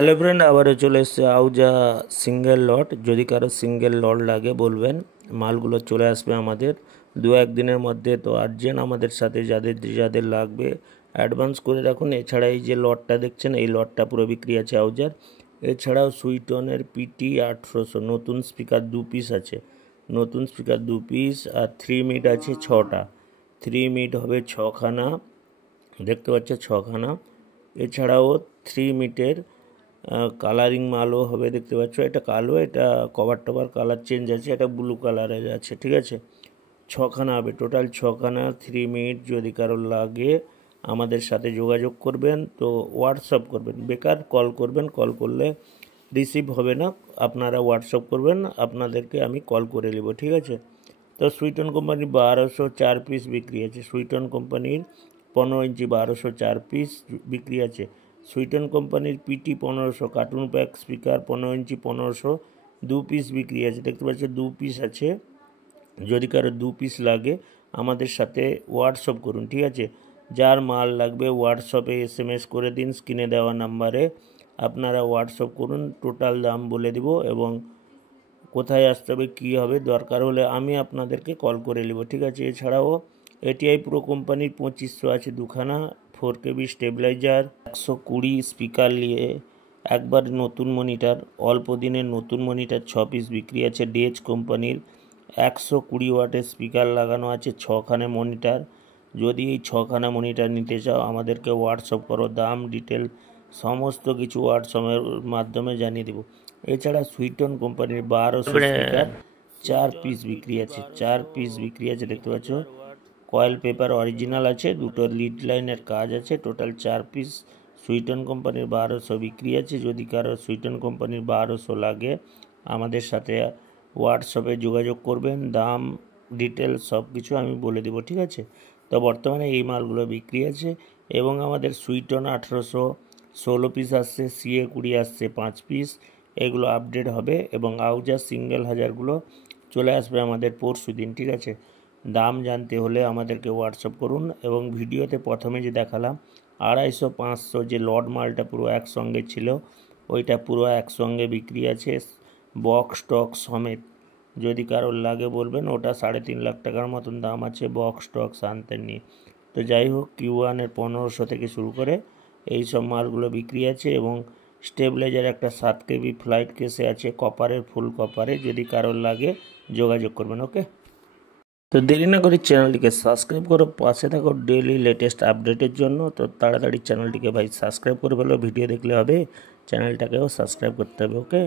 Hello friend, আবারও চলে এসছে আউজা সিঙ্গেল লট। যদি কারো সিঙ্গেল লট লাগে বলবেন, মালগুলো চলে আসবে আমাদের দু একদিনের মধ্যে। তো আর্জেন্ট আমাদের সাথে যাদের যাদের লাগবে অ্যাডভান্স করে রাখুন। এছাড়া এই যে লটটা দেখছেন, এই লটটা পুরো বিক্রি আছে আউজার। এছাড়াও সুইটনের পিটি 1800 নতুন স্পিকার 2 পিস আছে, নতুন স্পিকার 2 পিস। আর 3 মিট আছে 6টা, 3 মিট হবে 6খানা, দেখতে পাচ্ছ 6খানা। এছাড়াও 3 মিটের কালারিং মালও হবে, দেখতে পাচ্ছ। এটা কালো, এটা কভার টভার কালার চেঞ্জ আছে, এটা ব্লু কালারের আছে, ঠিক আছে। 6খানা হবে, টোটাল 6খানা 3 মিনিট। যদি কারো লাগে আমাদের সাথে যোগাযোগ করবেন, তো হোয়াটসঅ্যাপ করবেন, বেকার কল করবেন, কল করলে রিসিভ হবে না। আপনারা হোয়াটসঅ্যাপ করবেন, আপনাদেরকে আমি কল করে নেব, ঠিক আছে। তো সুইটন কোম্পানি 1204 পিস বিক্রি আছে, সুইটন কোম্পানির 15 ইঞ্চি 1204 পিস বিক্রি আছে। সুইটন কোম্পানির পিটি 1500 কার্টুন প্যাক স্পিকার 15 ইঞ্চি 1500 2 পিস বিক্রি আছে, দেখতে পাচ্ছ 2 পিস আছে। যদি কারো 2 পিস লাগে আমাদের সাথে হোয়াটসঅ্যাপ করুন, ঠিক আছে। যার মাল লাগবে হোয়াটসঅ্যাপে SMS করে দিন, স্ক্রিনে দেওয়া নাম্বারে আপনারা হোয়াটসঅ্যাপ করুন, টোটাল দাম বলে দিব এবং কোথায় আসতে হবে, কী হবে, দরকার হলে আমি আপনাদেরকে কল করে নেব, ঠিক আছে। এছাড়াও ATI প্রো কোম্পানির 2500 আছে 2খানা, 4KB স্টেবিলাইজার, 120 স্পিকার নিয়ে একবার নতুন মনিটার, অল্প দিনের নতুন মনিটার 6 পিস বিক্রি আছে। ডেজ কোম্পানির 120 ওয়াটের স্পিকার লাগানো আছে 6খানা মনিটার। যদি এই 6খানা মনিটার নিতে চাও আমাদেরকে হোয়াটসঅ্যাপ করো, দাম ডিটেল সমস্ত কিছু হোয়াটসঅ্যাপের মাধ্যমে জানিয়ে দেবো। এছাড়া সুইটন কোম্পানির 1200 স্পিকার 4 পিস বিক্রি আছে, 4 পিস বিক্রি আছে, দেখতে পাচ্ছ। কয়েল পেপার অরিজিনাল আছে, দুটো লিড লাইনের কাজ আছে, টোটাল 4 পিস সুইটন কোম্পানির 1200 বিক্রি আছে। যদি কারো সুইটন কোম্পানির 1200 লাগে আমাদের সাথে হোয়াটসঅ্যাপে যোগাযোগ করবেন, দাম ডিটেল সব কিছু আমি বলে দেবো, ঠিক আছে। তো বর্তমানে এই মালগুলো বিক্রি আছে এবং আমাদের সুইটন 1800 16 পিস আসছে, CA 20 আসছে 5 পিস, এগুলো আপডেট হবে এবং আউজা সিঙ্গেল হাজারগুলো চলে আসবে আমাদের পরশু দিন, ঠিক আছে। দাম জানতে হলে আমাদেরকে হোয়াটসঅ্যাপ করুন এবং ভিডিওতে প্রথমে যে দেখালাম 250 500 যে লট মালটা পুরো একসঙ্গে ছিল, ওইটা পুরো একসঙ্গে বিক্রি আছে বক্স টক্স সমেত। যদি কারোর লাগে বলবেন, ওটা 3.5 লাখ টাকার মতন দাম আছে বক্স টক্স আনতে নিয়ে। তো যাই হোক, Q1-এর 1500 থেকে শুরু করে এই সব মালগুলো বিক্রি আছে এবং স্টেবিলাইজার একটা 7KB ফ্লাইট কেসে আছে কপারের, ফুল কপারে। যদি কারোর লাগে যোগাযোগ করবেন, ওকে। তো দেরি না করে চ্যানেলটিকে সাবস্ক্রাইব করো, পাশে থাকো ডেইলি লেটেস্ট আপডেটের জন্য। তো তাড়াতাড়ি চ্যানেলটিকে ভাই সাবস্ক্রাইব করে ফেলো, ভিডিও দেখলে হবে, চ্যানেলটাকেও সাবস্ক্রাইব করতে হবে, ওকে।